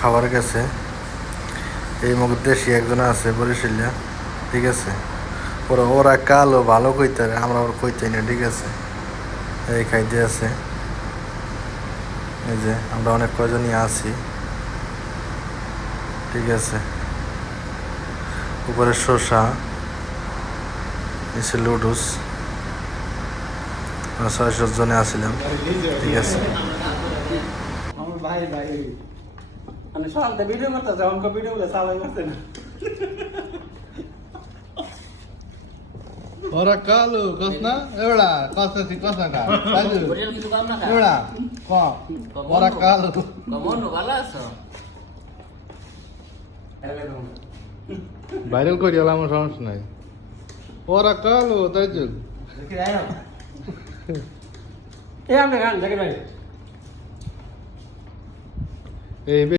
খাবার গেছে এই মুখ দেশি একজন আছে বরিশালিয়া, ঠিক আছে। ওরা কালো ভালো কইতে আমরা ওর কইতে না, ঠিক আছে। এই খাইতে আছে, এই যে আমরা অনেক কয়জনই আছি, ঠিক আছে। উপরে শসা, নিচে লুডুস, 600 জনে আসছিলাম, ঠিক আছে। Ora kalu, kosna, eura, kosna si kosna ka. Taju. Eura, ko. Ora kalu. Kamu ভালো আছো? ভাইরাল করে দিলাম, আমার সমস্যা নাই। ওরা কালো, তাইজু। এই